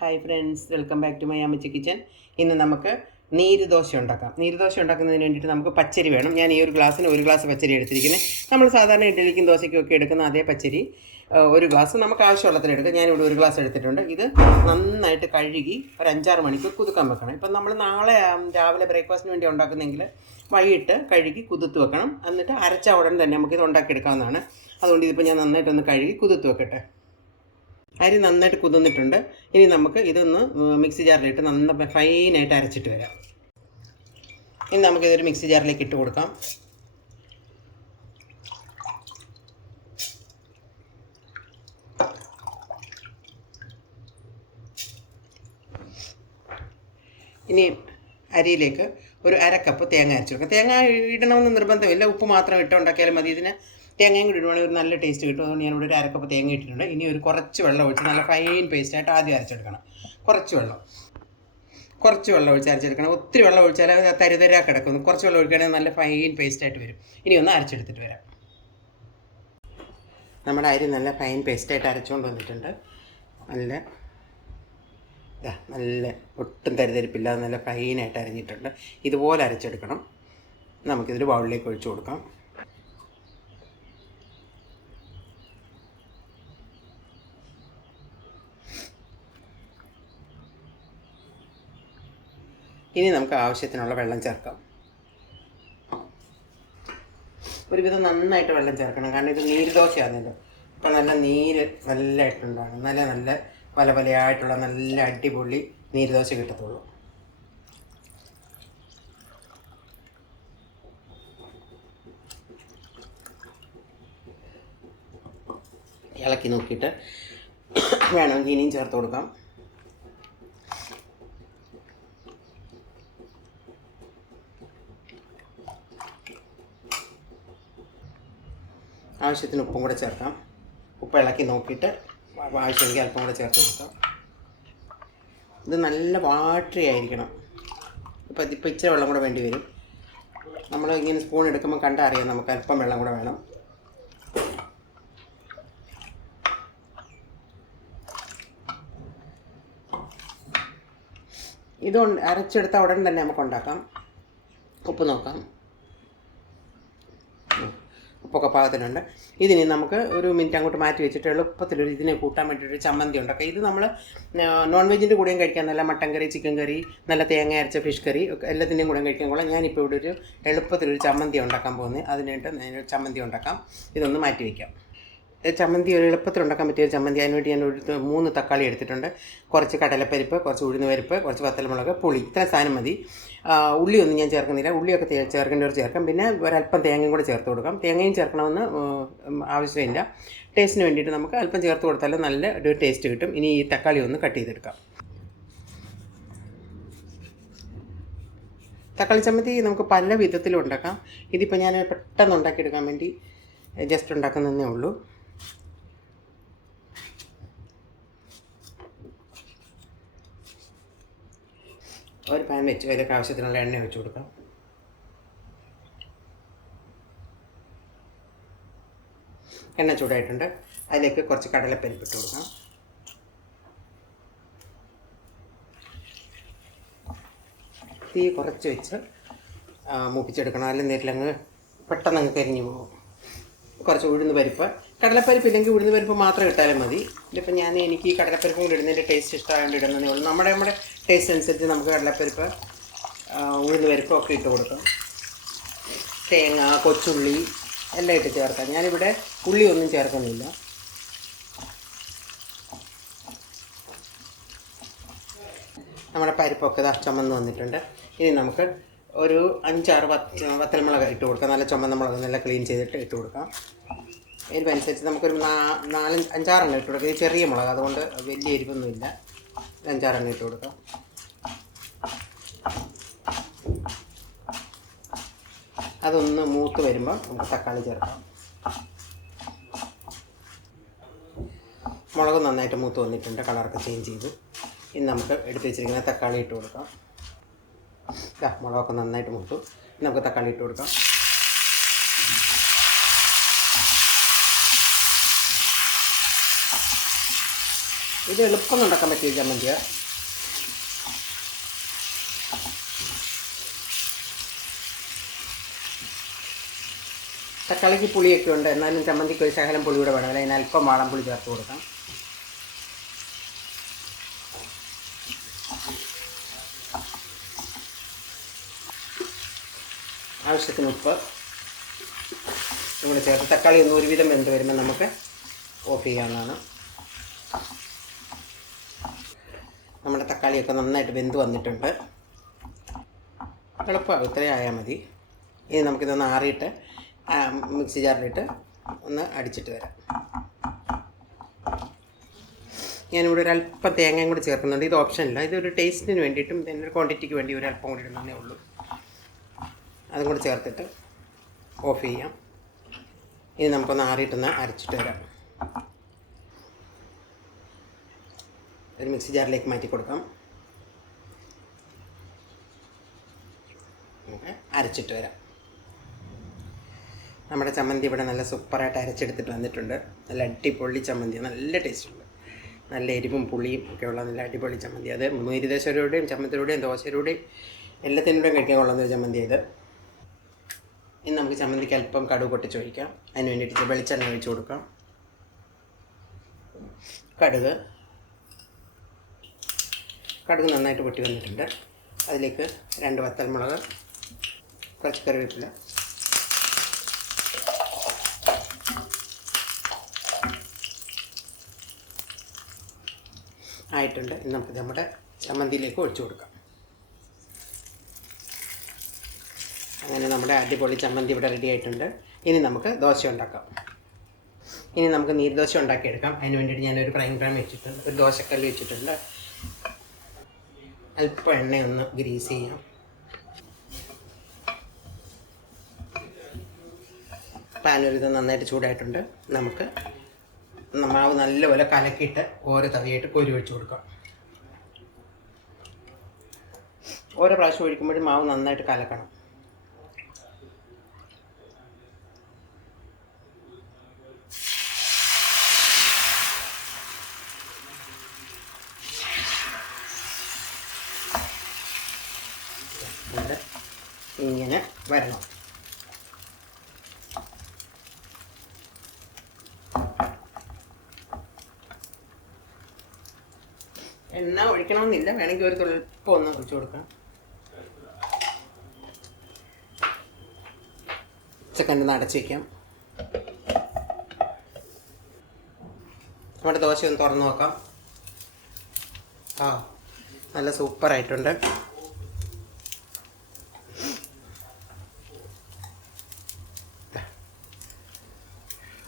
Hi friends welcome back to my Ammachi kitchen ഇന്ന് നമുക്ക് നീര് ദോശ ഉണ്ടാക്കാം. നീര് ദോശ ഉണ്ടാക്കുന്നതിന് വേണ്ടിയിട്ട് നമുക്ക് പച്ചരി വേണം. ഞാൻ ഈ ഒരു ഗ്ലാസ്സിന് ഒരു ഗ്ലാസ് പച്ചരി എടുത്തിരിക്കുന്നത് നമ്മൾ സാധാരണ ഇഡ്ഡലിക്കും ദോശയ്ക്കും ഒക്കെ എടുക്കുന്ന അതേ പച്ചരി ഒരു ഗ്ലാസ് നമുക്ക് ആവശ്യമുള്ളത്തിന് എടുക്കാം. ഞാനിവിടെ ഒരു ഗ്ലാസ് എടുത്തിട്ടുണ്ട്. ഇത് നന്നായിട്ട് കഴുകി ഒരു അഞ്ചാറ് മണിക്കൂർ കുതുക്കാൻ വെക്കണം. ഇപ്പം നമ്മൾ നാളെ രാവിലെ ബ്രേക്ക്ഫാസ്റ്റിന് വേണ്ടി ഉണ്ടാക്കുന്നെങ്കിൽ വൈകിട്ട് കഴുകി കുതിർത്ത് വെക്കണം. എന്നിട്ട് അരച്ച ഉടൻ തന്നെ നമുക്കിത് ഉണ്ടാക്കിയെടുക്കാവുന്നതാണ്. അതുകൊണ്ട് ഇതിപ്പോൾ ഞാൻ നന്നായിട്ടൊന്ന് കഴുകി കുതിർത്ത് വെക്കട്ടെ. അരി നന്നായിട്ട് കുതിർന്നിട്ടുണ്ട്. ഇനി നമുക്ക് ഇതൊന്ന് മിക്സി ജാറിലിട്ട് നന്ന ഫൈനായിട്ട് അരച്ചിട്ട് വരാം. ഇനി നമുക്കിതൊരു മിക്സി ജാറിലേക്ക് ഇട്ട് കൊടുക്കാം. ഇനി അരിയിലേക്ക് ഒരു അരക്കപ്പ് തേങ്ങ അരച്ചു കൊടുക്കാം. തേങ്ങ ഇടണമെന്ന് നിർബന്ധമില്ല. ഉപ്പ് മാത്രം ഇട്ടുണ്ടാക്കിയാലും മതി. ഇതിന് തേങ്ങയും കൂടി ഇടുവാണെങ്കിൽ ഒരു നല്ല ടേസ്റ്റ് കിട്ടും. അതുകൊണ്ട് ഞാനിവിടെ ഒരു അരക്കപ്പ് തേങ്ങ ഇട്ടിട്ടുണ്ട്. ഇനി ഒരു കുറച്ച് വെള്ളം ഒഴിച്ച് നല്ല ഫൈൻ പേസ്റ്റായിട്ട് ആദ്യം അരച്ചെടുക്കണം. കുറച്ച് വെള്ളം. കുറച്ച് വെള്ളം ഒഴിച്ച് അരച്ചെടുക്കണം. ഒത്തിരി വെള്ളം ഒഴിച്ചാൽ അത് തരിതരാ കിടക്കുന്നു. കുറച്ച് വെള്ളം ഒഴിക്കുകയാണെങ്കിൽ നല്ല ഫൈൻ പേസ്റ്റായിട്ട് വരും. ഇനി ഒന്ന് അരച്ചെടുത്തിട്ട് വരാം. നമ്മുടെ അരി നല്ല ഫൈൻ പേസ്റ്റായിട്ട് അരച്ചുകൊണ്ട് വന്നിട്ടുണ്ട്. നല്ല നല്ല ഒട്ടും തരിതരിപ്പില്ലാതെ നല്ല ഫൈനായിട്ട് അരഞ്ഞിട്ടുണ്ട്. ഇതുപോലെ അരച്ചെടുക്കണം. നമുക്കിതൊരു ബൗളിലേക്ക് ഒഴിച്ചു കൊടുക്കാം. ഇനി നമുക്ക് ആവശ്യത്തിനുള്ള വെള്ളം ചേർക്കാം. ഒരുവിധം നന്നായിട്ട് വെള്ളം ചേർക്കണം. കാരണം ഇത് നീര് ദോശയാണല്ലോ അപ്പം നല്ല നീര് നല്ലതായിട്ടുണ്ടാകും നല്ല നല്ല പല പലയായിട്ടുള്ള നല്ല അടിപൊളി നീര് ദോശ കിട്ടത്തുള്ളൂ. ഇളക്കി നോക്കിയിട്ട് വേണമെങ്കിൽ ഇനിയും ചേർത്ത് കൊടുക്കാം. ആവശ്യത്തിന് ഉപ്പും കൂടെ ചേർക്കാം. ഉപ്പ് ഇളക്കി നോക്കിയിട്ട് ആവശ്യമെങ്കിൽ അല്പം കൂടെ ചേർത്ത് കൊടുക്കാം. ഇത് നല്ല വാട്ടറി ആയിരിക്കണം. ഇപ്പം ഇതിപ്പോൾ ഇച്ചിരി വെള്ളം കൂടെ വേണ്ടി വരും. നമ്മൾ ഇങ്ങനെ സ്പൂൺ എടുക്കുമ്പോൾ കണ്ടറിയാം നമുക്ക് അല്പം വെള്ളം കൂടെ വേണം. ഇത് അരച്ചെടുത്താൽ അരച്ചെടുത്ത ഉടൻ തന്നെ നമുക്ക് ഉണ്ടാക്കാം. ഉപ്പ് നോക്കാം. ഉപ്പൊക്കെ പാകത്തിനുണ്ട് ഇതിനി നമുക്ക് ഒരു മിനിറ്റ് അങ്ങോട്ട് മാറ്റി വെച്ചിട്ട് എളുപ്പത്തിലൊരു ഇതിനെ കൂട്ടാൻ വേണ്ടിയിട്ട് ചമ്മന്തി ഉണ്ട്. ഇത് നമ്മൾ നോൺ വെജിന്റെ കൂടെയും കഴിക്കാൻ നല്ല മട്ടൻ കറി ചിക്കൻ കറി നല്ല തേങ്ങ അരച്ച ഫിഷ് കറി എല്ലാത്തിന്റെയും കൂടെ കഴിക്കാൻ കൊള്ളാം. ഞാനിപ്പോൾ ഇവിടെ ഒരു എളുപ്പത്തിലൊരു ചമ്മന്തി ഉണ്ടാക്കാൻ പോകുന്നത് അതിനായിട്ട് ചമ്മന്തി ഉണ്ടാക്കാം. ഇതൊന്ന് മാറ്റി വയ്ക്കാം ചമ്മന്തി ഒരു എളുപ്പത്തിൽ ഉണ്ടാക്കാൻ പറ്റിയ ഒരു ചമ്മന്തി. അതിനുവേണ്ടി ഞാൻ ഒരു മൂന്ന് തക്കാളി എടുത്തിട്ടുണ്ട്. കുറച്ച് കടലപ്പരിപ്പ് കുറച്ച് ഉഴുന്ന് പരിപ്പ് കുറച്ച് വത്തലമുളക് പുളി. ഇത്ര സാധനം മതി. ഉള്ളിയൊന്നും ഞാൻ ചേർക്കുന്നില്ല. ഉള്ളിയൊക്കെ ചേർക്കേണ്ടവർ ചേർക്കാം. പിന്നെ ഒരല്പം തേങ്ങയും കൂടെ ചേർത്ത് കൊടുക്കാം. തേങ്ങയും ചേർക്കണമെന്ന് ആവശ്യമില്ല. ടേസ്റ്റിന് വേണ്ടിയിട്ട് നമുക്ക് അല്പം ചേർത്ത് കൊടുത്താൽ നല്ല ഒരു ടേസ്റ്റ് കിട്ടും. ഇനി ഈ തക്കാളി ഒന്ന് കട്ട് ചെയ്തെടുക്കാം. തക്കാളി ചമ്മന്തി നമുക്ക് പല വിധത്തിലും ഉണ്ടാക്കാം. ഇതിപ്പോൾ ഞാൻ പെട്ടെന്ന് ഉണ്ടാക്കിയെടുക്കാൻ വേണ്ടി ജസ്റ്റ് ഉണ്ടാക്കുന്നതേ ഉള്ളൂ. ഒരു പാൻ വെച്ച് അതിലേക്ക് ആവശ്യത്തിനുള്ള എണ്ണ ഒഴിച്ചു കൊടുക്കാം. എണ്ണ ചൂടായിട്ടുണ്ട്. അതിലേക്ക് കുറച്ച് കടലപ്പരിപ്പ് ഇട്ട് കൊടുക്കാം. തീ കുറച്ച് വെച്ച് മൂപ്പിച്ചെടുക്കണം. അല്ലെങ്കിൽ നേരിലങ്ങ് പെട്ടെന്ന് അങ്ങ് കരിഞ്ഞു പോകും. കുറച്ച് ഉഴുന്ന് പരിപ്പ് കടലപ്പരിപ്പ് ഇല്ലെങ്കിൽ ഉഴുന്ന് പരിപ്പ് മാത്രം ഇട്ടാലും മതി. ഇതിപ്പോൾ ഞാൻ എനിക്ക് ഈ കടലപ്പരിപ്പും കൂടി ഇടുന്നതിന്റെ ടേസ്റ്റ് ഇഷ്ടമായതുകൊണ്ട് ഇടുന്നതേ ഉള്ളൂ. നമ്മുടെ നമ്മുടെ ടേസ്റ്റ് അനുസരിച്ച് നമുക്ക് കടലപ്പരിപ്പ് ഉഴുന്ന് പരിപ്പ് ഒക്കെ ഇട്ട് കൊടുക്കാം. തേങ്ങ കൊച്ചുള്ളി എല്ലാം ഇട്ട് ചേർക്കാം. ഞാനിവിടെ ഉള്ളി ഒന്നും ചേർക്കുന്നില്ല. നമ്മുടെ പരിപ്പൊക്കെ ഇതാ ചുമന്ന് വന്നിട്ടുണ്ട്. ഇനി നമുക്ക് ഒരു അഞ്ചാറ് വത്തൽമുളക് ഇട്ട് കൊടുക്കാം. നല്ല ചുമന്ന മുളക് നല്ല ക്ലീൻ ചെയ്തിട്ട് ഇട്ട് കൊടുക്കാം. എരിവനുസരിച്ച് നമുക്കൊരു നാ നാല് അഞ്ചാറെണ്ണം ഇട്ട് കൊടുക്കാം. ഇത് ചെറിയ മുളക് അതുകൊണ്ട് വലിയ എരിവൊന്നുമില്ല. അഞ്ചാറെണ്ണം ഇട്ട് കൊടുക്കാം. അതൊന്ന് മൂത്ത് വരുമ്പോൾ നമുക്ക് തക്കാളി ചേർക്കാം. മുളക് നന്നായിട്ട് മൂത്ത് വന്നിട്ടുണ്ട്. കളറൊക്കെ ചേഞ്ച് ചെയ്തു. ഇനി നമുക്ക് എടുത്ത് വെച്ചിരിക്കുന്ന തക്കാളി ഇട്ട് കൊടുക്കാം. മുളകൊക്കെ നന്നായിട്ട് മൂത്തു. നമുക്ക് തക്കാളി ഇട്ട് കൊടുക്കാം. ഇത് എളുപ്പം ഉണ്ടാക്കാൻ പറ്റിയ ചമ്മന്തിയാണ് തക്കാളിക്ക് പുളിയൊക്കെ ഉണ്ട്. എന്നാലും ചമ്മന്തിക്ക് ഒരു ശകലം പുളി കൂടെ വേണം. അതിന് അല്പം വാളം പുളി ചേർത്ത് കൊടുക്കാം. ആവശ്യത്തിന് ഉപ്പ്. ഇവിടെ ചേർത്ത് തക്കാളി ഒന്ന് ഒരുവിധം വെന്ത് വരുമ്പോൾ നമുക്ക് ഓഫ് ചെയ്യാവുന്നതാണ്. നമ്മുടെ തക്കാളിയൊക്കെ നന്നായിട്ട് വെന്ത് വന്നിട്ടുണ്ട്. എളുപ്പമാകും ഇത്രയും ആയാൽ മതി. ഇനി നമുക്കിതൊന്ന് ആറിയിട്ട് മിക്സി ജാറിലിട്ട് ഒന്ന് അടിച്ചിട്ട് വരാം. ഞാനിവിടെ ഒരു അല്പം തേങ്ങയും കൂടി ചേർക്കുന്നുണ്ട്. ഇത് ഓപ്ഷനില്ല ഇതൊരു ടേസ്റ്റിന് വേണ്ടിയിട്ടും പിന്നെ ഒരു ക്വാണ്ടിറ്റിക്ക് വേണ്ടി ഒരു അല്പം കൂടി ഇടുന്നതേ ഉള്ളൂ. അതും കൂടി ചേർത്തിട്ട് ഓഫ് ചെയ്യാം. ഇനി നമുക്കൊന്ന് ആറിയിട്ടൊന്ന് അരച്ചിട്ട് വരാം. ഒരു മിക്സി ജാറിലേക്ക് മാറ്റി കൊടുക്കാം. അരച്ചിട്ട് വരാം. നമ്മുടെ ചമ്മന്തി ഇവിടെ നല്ല സൂപ്പറായിട്ട് അരച്ചെടുത്തിട്ട് വന്നിട്ടുണ്ട്. നല്ല അടിപൊളി ചമ്മന്തി നല്ല ടേസ്റ്റുണ്ട്. നല്ല എരിവും പുളിയും ഒക്കെയുള്ള നല്ല അടിപൊളി ചമ്മന്തി അത് മുരിദേശരുടെയും ചമ്മന്തിയുടെയും ദോശയുടെയും എല്ലാത്തിനോടും കഴിക്കാൻ കൊള്ളുന്ന ഒരു ചമ്മന്തി ഇത്. ഇനി നമുക്ക് ചമ്മന്തിക്ക് അല്പം കടുക് പൊട്ടിച്ചൊഴിക്കാം അതിന് വേണ്ടിയിട്ട് വെളിച്ചെണ്ണ ഒഴിച്ച് കൊടുക്കാം. കടുക്. കടുക് നന്നായിട്ട് പൊട്ടി വന്നിട്ടുണ്ട്. അതിലേക്ക് രണ്ട് വത്തൽമുളക് കുറച്ച് കറിവേപ്പില ആയിട്ടുണ്ട് നമുക്ക് നമ്മുടെ ചമ്മന്തിയിലേക്ക് ഒഴിച്ചു കൊടുക്കാം. അങ്ങനെ നമ്മുടെ അടിപൊളി ചമ്മന്തി ഇവിടെ റെഡി ആയിട്ടുണ്ട്. ഇനി നമുക്ക് ദോശ ഉണ്ടാക്കാം. ഇനി നമുക്ക് നീർദോശ ഉണ്ടാക്കിയെടുക്കാം. അതിന് വേണ്ടിയിട്ട് ഞാനൊരു പ്രൈം പാൻ വെച്ചിട്ടുണ്ട്. ഒരു ദോശക്കല്ല് വെച്ചിട്ടുണ്ട്. അല്പം എണ്ണയൊന്ന് ഗ്രീസ് ചെയ്യാം. പാനൊരിത് നന്നായിട്ട് ചൂടായിട്ടുണ്ട്. നമുക്ക് മാവ് നല്ലപോലെ കലക്കിയിട്ട് ഓരോ തവിയായിട്ട് കോരി ഒഴിച്ചു കൊടുക്കാം. ഓരോ പ്രാവശ്യം ഒഴിക്കുമ്പോഴും മാവ് നന്നായിട്ട് കലക്കണം ഇത് ഇങ്ങനെ വരണം. എണ്ണ ഒഴിക്കണമെന്നില്ല. വേണമെങ്കിൽ ഒരു തുളപ്പം ഒന്ന് ഒഴിച്ചു കൊടുക്കാം സെക്കൻഡ് നടച്ച് വയ്ക്കാം നമ്മുടെ ദോശ ഒന്ന് തുറന്ന് നോക്കാം. ആ നല്ല സൂപ്പറായിട്ടുണ്ട്.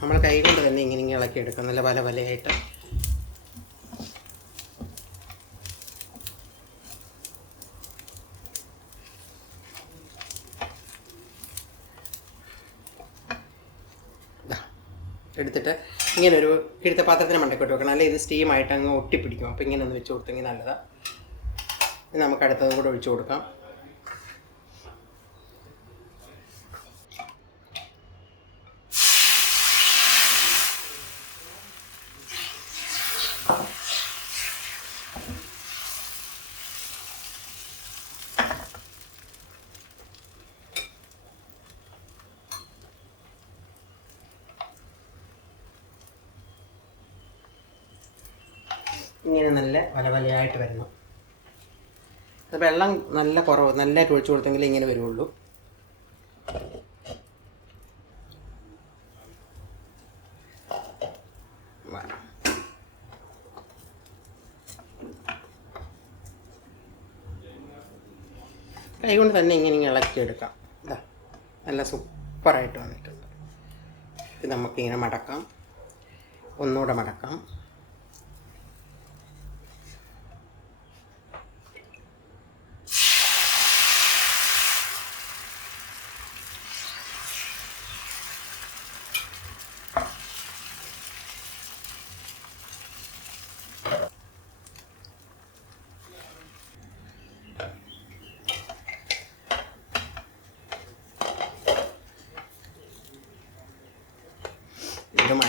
നമ്മൾ കൈ കൊണ്ട് തന്നെ ഇങ്ങനെ ഇങ്ങനെ ഇളക്കി എടുക്കും നല്ല പല പലയായിട്ട് എടുത്തിട്ട് ഇങ്ങനെ ഒരു കിഴുത്ത പാത്രത്തിന് മണ്ടക്കോട്ട് വെക്കണം. അല്ലെങ്കിൽ ഇത് സ്റ്റീമായിട്ട് അങ്ങ് ഒട്ടിപ്പിടിക്കും. അപ്പോൾ ഇങ്ങനെ ഒന്ന് വെച്ച് കൊടുത്തെങ്കിൽ നല്ലതാണ് നമുക്ക് അടുത്തതും കൂടെ ഒഴിച്ചു കൊടുക്കാം. ഇങ്ങനെ നല്ല വല വലയായിട്ട് വരണം. അത് വെള്ളം നല്ല കുറവ് നല്ലതായിട്ട് ഒഴിച്ചു കൊടുത്തെങ്കിൽ ഇങ്ങനെ വരുള്ളൂ. വേണം. കൈ കൊണ്ട് തന്നെ ഇങ്ങനെ ഇളക്കിയെടുക്കാം. ഇതാ നല്ല സൂപ്പറായിട്ട് വന്നിട്ടുണ്ട്. ഇത് നമുക്കിങ്ങനെ മടക്കാം. ഒന്നുകൂടെ മടക്കാം.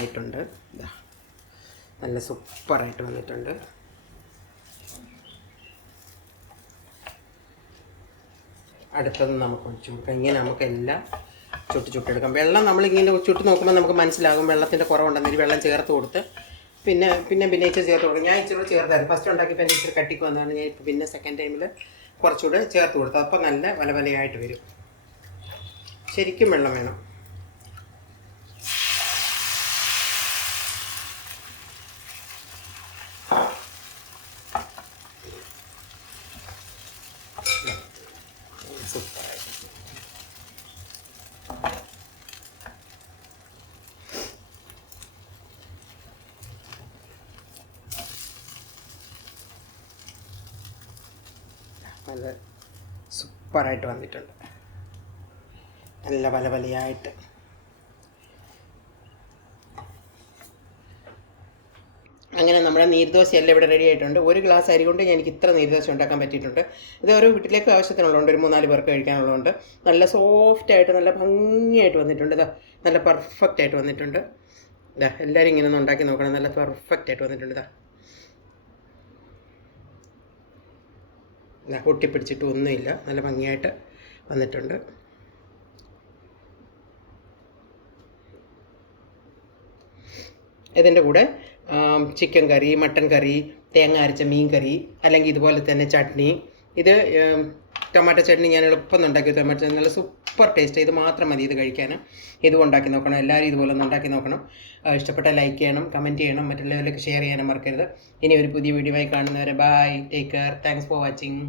ഇതുമായിട്ടുണ്ട് ഇതാ നല്ല സൂപ്പറായിട്ട് വന്നിട്ടുണ്ട്. അടുത്തത് നമുക്ക് ഒഴിച്ചു കൊടുക്കാം. ഇങ്ങനെ എല്ലാം ചുട്ട് ചുട്ടെടുക്കാം വെള്ളം നമ്മളിങ്ങനെ ചുട്ട് നോക്കുമ്പോൾ നമുക്ക് മനസ്സിലാകും വെള്ളത്തിന്റെ കുറവുണ്ടെന്നൊരു വെള്ളം ചേർത്ത് കൊടുത്ത് പിന്നെ പിന്നെ പിന്നെ ഇച്ചിരി ചേർത്ത് കൊടുക്കും. ഞാൻ ഇച്ചിരി ചേർത്തായിരുന്നു. ഫസ്റ്റ് ഉണ്ടാക്കിയപ്പോൾ പിന്നെ ഇച്ചിരി കട്ടിക്ക് വന്നതാണ്. ഞാൻ ഇപ്പോൾ പിന്നെ സെക്കൻഡ് ടൈമിൽ കുറച്ചുകൂടെ ചേർത്ത് കൊടുത്തു. അപ്പോൾ നല്ല വലവലയായിട്ട് വരും. ശരിക്കും വെള്ളം വേണം. നല്ല സൂപ്പറായിട്ട് വന്നിട്ടുണ്ട്. നല്ല പല പലയായിട്ട് അങ്ങനെ നമ്മുടെ നീർദോശ എല്ലാം ഇവിടെ റെഡി ആയിട്ടുണ്ട്. ഒരു ഗ്ലാസ് അരി കൊണ്ട് എനിക്ക് ഇത്ര നീർദോശ ഉണ്ടാക്കാൻ പറ്റിയിട്ടുണ്ട്. ഇത് ഓരോ വീട്ടിലേക്ക് ആവശ്യത്തിനുള്ളതുകൊണ്ട് ഒരു മൂന്നാൽ പേർക്ക് കഴിക്കാനുള്ളതുകൊണ്ട് നല്ല സോഫ്റ്റ് ആയിട്ട് നല്ല ഭംഗിയായിട്ട് വന്നിട്ടുണ്ട്. ഇതാ നല്ല പെർഫെക്റ്റ് ആയിട്ട് വന്നിട്ടുണ്ട്. ഇതാ എല്ലാവരും ഇങ്ങനെ ഒന്ന് ഉണ്ടാക്കി നോക്കണം. നല്ല പെർഫെക്റ്റ് ആയിട്ട് വന്നിട്ടുണ്ട്. ഇതാ ഒട്ടിപ്പിടിച്ചിട്ട് ഒന്നുമില്ല. നല്ല ഭംഗിയായിട്ട് വന്നിട്ടുണ്ട്. ഇതിന്റെ കൂടെ ചിക്കൻ കറി മട്ടൻ കറി തേങ്ങ അരച്ച മീൻ കറി അല്ലെങ്കിൽ ഇതുപോലെ തന്നെ ചട്നി. ഇത് ടൊമാറ്റോ ചട്നി ഞാൻ എളുപ്പം ഉണ്ടാക്കി. ടൊമാറ്റോ ചട്നി നല്ല സൂപ്പർ ടേസ്റ്റ് ഇത് മാത്രം മതി ഇത് കഴിക്കാൻ. ഇതും ഉണ്ടാക്കി നോക്കണം. എല്ലാവരും ഇതുപോലെ ഒന്ന് ഉണ്ടാക്കി നോക്കണം. ഇഷ്ടപ്പെട്ട ലൈക്ക് ചെയ്യണം കമന്റ് ചെയ്യണം മറ്റുള്ളവരിലേക്ക് ഷെയർ ചെയ്യാനും മറക്കരുത്. ഇനി ഒരു പുതിയ വീഡിയോ ആയി കാണുന്നവരെ bye take care thanks for watching